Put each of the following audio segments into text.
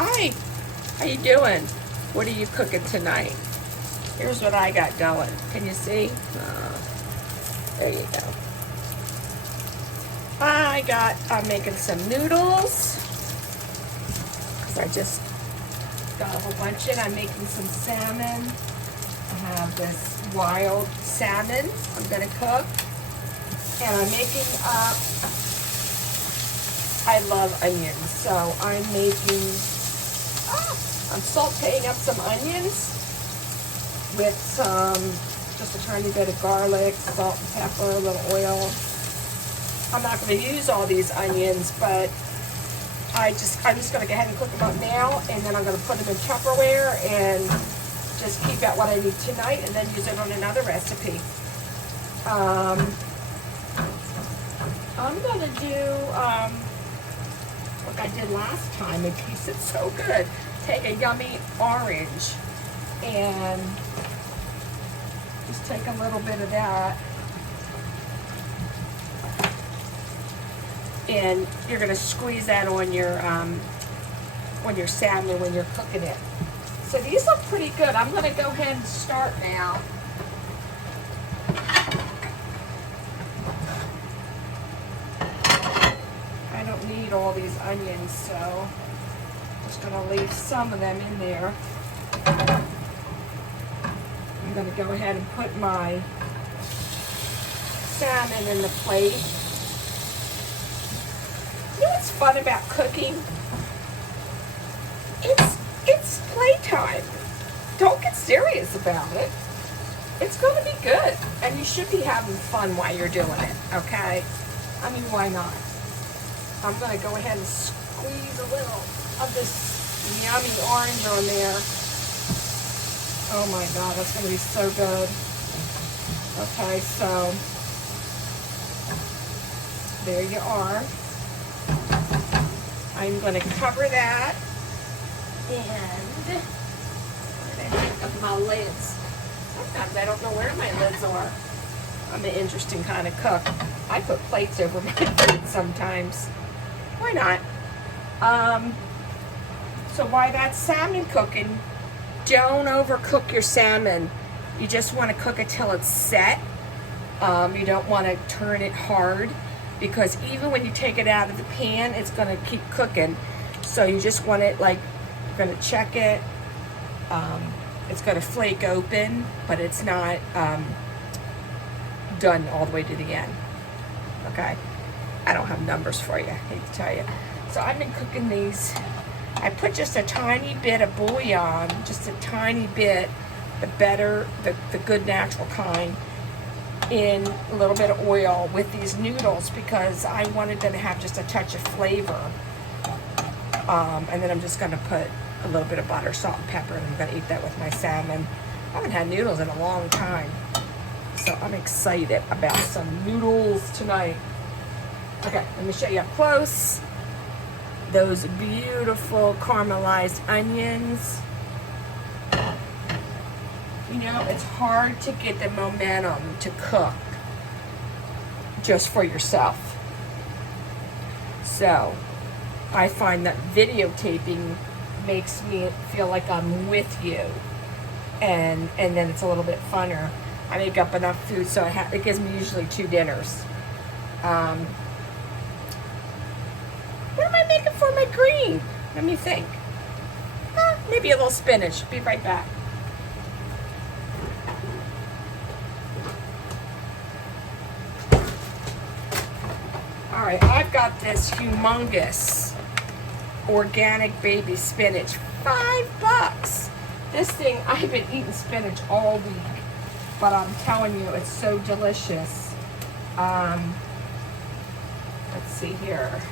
Hi, how you doing? What are you cooking tonight? Here's what I got going. Can you see? There you go. I'm making some noodles because I just got a whole bunch in. I'm making some salmon. I have this wild salmon I'm gonna cook. And I'm making up, I love onions, so I'm sauteing up some onions with just a tiny bit of garlic, salt and pepper, a little oil. I'm not going to use all these onions, but I'm just going to go ahead and cook them up now, and then I'm going to put them in Tupperware and just keep out what I need tonight, and then use it on another recipe. I'm going to do what I did last time. It tasted so good. Take a yummy orange and just take a little bit of that. And you're going to squeeze that on your salmon when you're cooking it. So these look pretty good. I'm going to go ahead and start now. I don't need all these onions, so I'm just going to leave some of them in there. I'm going to go ahead and put my salmon in the plate. You know what's fun about cooking? It's playtime. Don't get serious about it. It's going to be good, and you should be having fun while you're doing it, okay? I mean, why not? I'm going to go ahead and squeeze a little of this yummy orange on there. Oh my God, that's going to be so good. Okay, so there you are. I'm going to cover that, and where the heck are my lids? Sometimes I don't know where my lids are. I'm an interesting kind of cook. I put plates over my food sometimes. Why not? So while that salmon cooking, don't overcook your salmon. You just want to cook it till it's set. You don't want to turn it hard, because even when you take it out of the pan, it's going to keep cooking. So you just want it, like, you're going to check it. It's going to flake open, but it's not done all the way to the end. Okay? I don't have numbers for you, I hate to tell you. So I've been cooking these. I put just a tiny bit of bouillon, just a tiny bit, the good natural kind, in a little bit of oil with these noodles, because I wanted them to have just a touch of flavor. And then I'm just going to put a little bit of butter, salt, and pepper, and I'm going to eat that with my salmon. I haven't had noodles in a long time, so I'm excited about some noodles tonight. Okay, let me show you up close. Those beautiful caramelized onions. You know, it's hard to get the momentum to cook just for yourself. So I find that videotaping makes me feel like I'm with you, and then it's a little bit funner. I make up enough food, so it gives me usually 2 dinners. What am I making for my green? Let me think. Maybe a little spinach. Be right back. All right, I've got this humongous organic baby spinach. $5. This thing, I've been eating spinach all week, but I'm telling you, it's so delicious. Let's see here.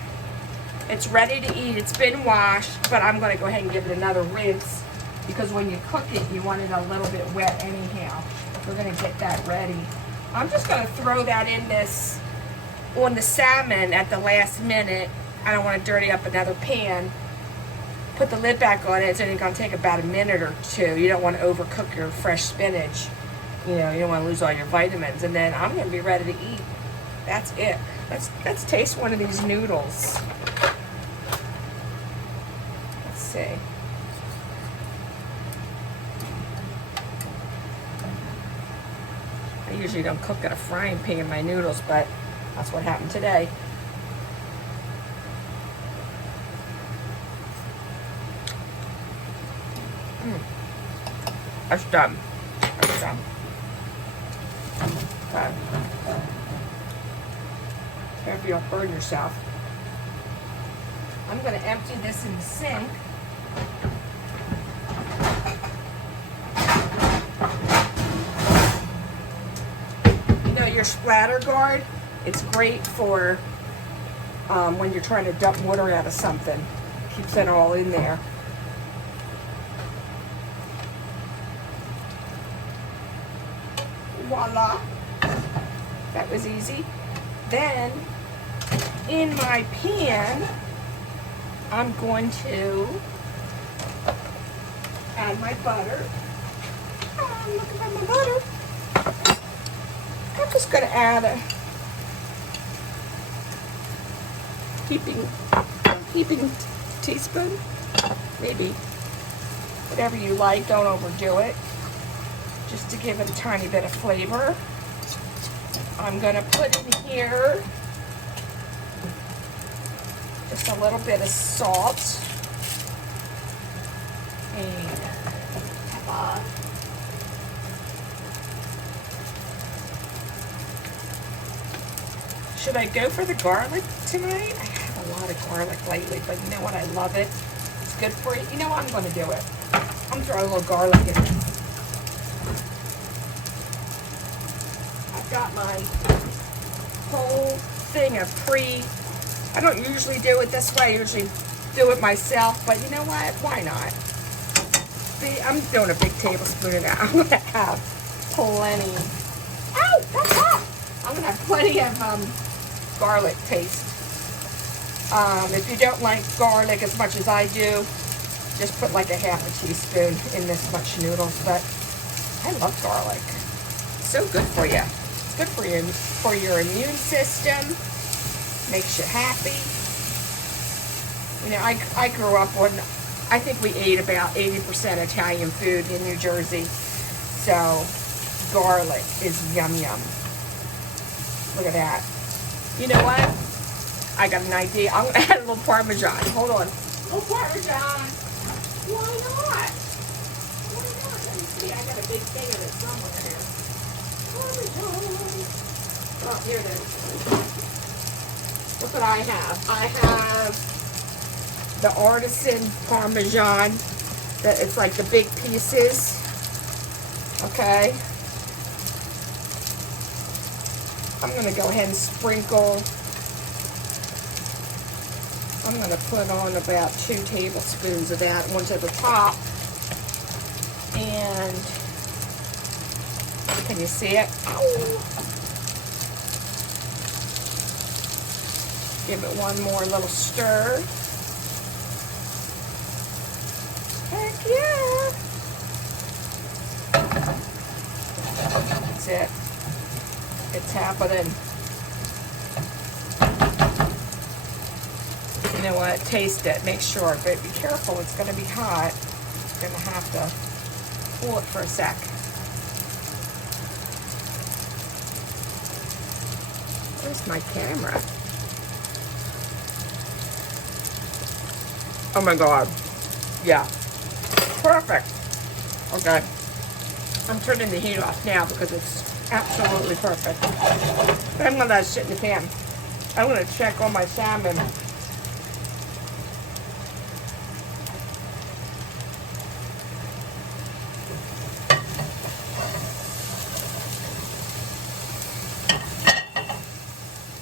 It's ready to eat. It's been washed, but I'm going to go ahead and give it another rinse, because when you cook it, you want it a little bit wet anyhow. We're going to get that ready. I'm just going to throw that in this, on the salmon at the last minute. I don't want to dirty up another pan. Put the lid back on it. It's only going to take about a minute or 2. You don't want to overcook your fresh spinach. You know, you don't want to lose all your vitamins. And then I'm going to be ready to eat. That's it. Let's taste one of these noodles. Let's see. I usually don't cook in a frying pan my noodles, but that's what happened today. That's done. That's done. Okay. Careful, you don't burn yourself. I'm going to empty this in the sink. You know, your splatter guard, it's great for when you're trying to dump water out of something. Keeps it all in there. Voila. That was easy. Then, in my pan, I'm going to add my butter. Oh, look at my butter. I'm just going to add a heaping teaspoon, maybe. Whatever you like, don't overdo it. Just to give it a tiny bit of flavor. I'm going to put in here just a little bit of salt and pepper. Should I go for the garlic tonight? I have a lot of garlic lately, but you know what? I love it. It's good for you. You know what? I'm going to do it. I'm throwing a little garlic in it. I've got my whole thing of I don't usually do it this way. I usually do it myself, but you know what? Why not? See, I'm doing a big tablespoon of that. I'm going to have plenty. Ow, that's hot. I'm going to have plenty of garlic paste. If you don't like garlic as much as I do, just put like a half a teaspoon in this much noodles, but I love garlic. It's so good for you. It's good for your immune system. Makes you happy. You know, I grew up on, I think we ate about 80% Italian food in New Jersey. So garlic is yum yum. Look at that. You know what? I got an idea. I'm gonna add a little Parmesan. Hold on. A little Parmesan. Why not? Why not? Let me see. I got a big thing of it somewhere here. Parmesan. Oh, here it is. Look what I have. I have the artisan Parmesan. It's like the big pieces. Okay. I'm going to go ahead and sprinkle. I'm going to put on about 2 tablespoons of that, one to the top. And can you see it? Ow. Give it one more little stir. Heck yeah! That's it. It's happening. You know what? Taste it. Make sure. But be careful. It's going to be hot. You're going to have to cool it for a sec. Where's my camera? Oh my God. Yeah. Perfect. Okay. I'm turning the heat off now because it's absolutely perfect. But I'm going to let it sit in the pan. I'm going to check on my salmon.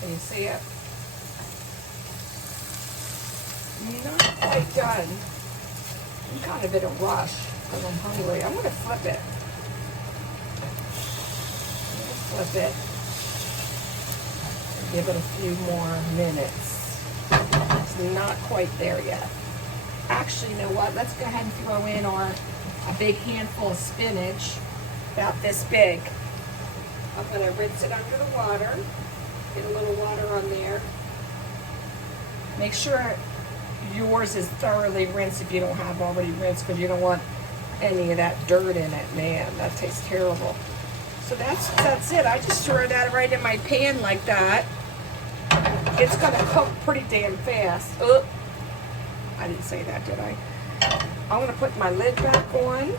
Can you see it? Not quite done. I'm kind of in a rush because I'm hungry. I'm going to flip it. Flip it. Give it a few more minutes. It's not quite there yet. Actually, you know what? Let's go ahead and throw in a big handful of spinach, about this big. I'm going to rinse it under the water. Get a little water on there. Make sure yours is thoroughly rinsed if you don't have already rinsed, because you don't want any of that dirt in it. Man, that tastes terrible. So that's it. I just throw that right in my pan like that. It's gonna cook pretty damn fast. Oh, I didn't say that, did I? I'm gonna put my lid back on.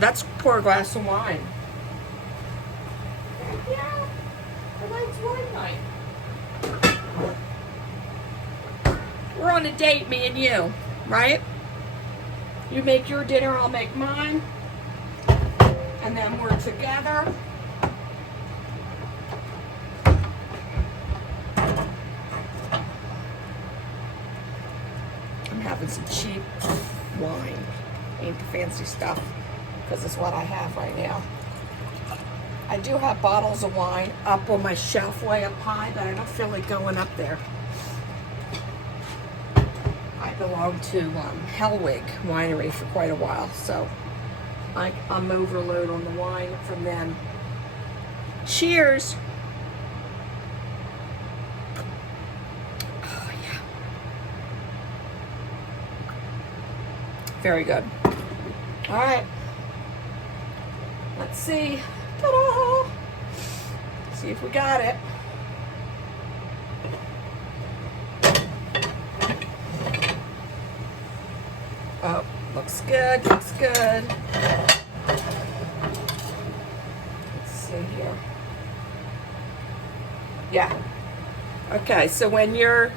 Let's pour a glass of wine. Yeah, tonight's wine night. We're on a date, me and you, right? You make your dinner, I'll make mine. And then we're together. I'm having some cheap wine. Ain't the fancy stuff, because it's what I have right now. I do have bottles of wine up on my shelf way up high, but I don't feel like going up there. I belonged to Hellwig Winery for quite a while, so I'm overload on the wine from them. Cheers! Oh, yeah. Very good. All right. Let's see. Ta-da! See if we got it. Oh, looks good, looks good. Let's see here. Yeah. Okay, so when you're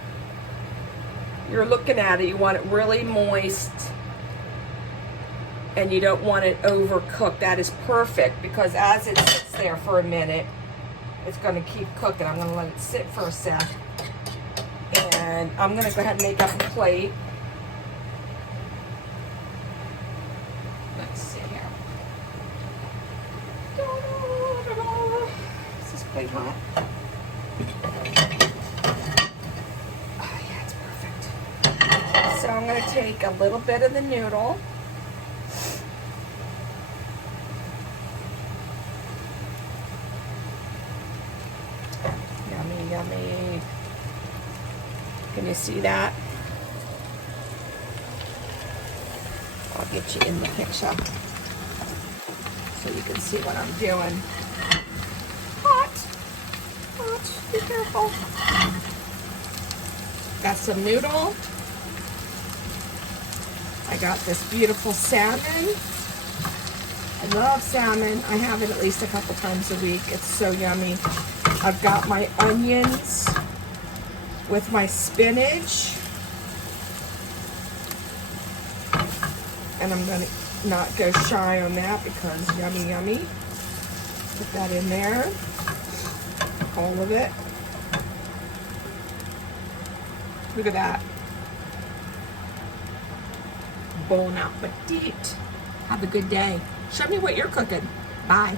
looking at it, you want it really moist and you don't want it overcooked. That is perfect, because as it sits there for a minute, it's going to keep cooking. I'm going to let it sit for a sec. And I'm going to go ahead and make up a plate. Let's see here. Is this plate hot? Oh, yeah, it's perfect. So I'm going to take a little bit of the noodle. Yummy. Can you see that? I'll get you in the picture so you can see what I'm doing. Hot. Be careful. Got some noodle. I got this beautiful salmon. I love salmon. I have it at least a couple times a week. It's so yummy. I've got my onions with my spinach. And I'm going to not go shy on that because yummy. Put that in there. All of it. Look at that. Bon appetit. Have a good day. Show me what you're cooking. Bye.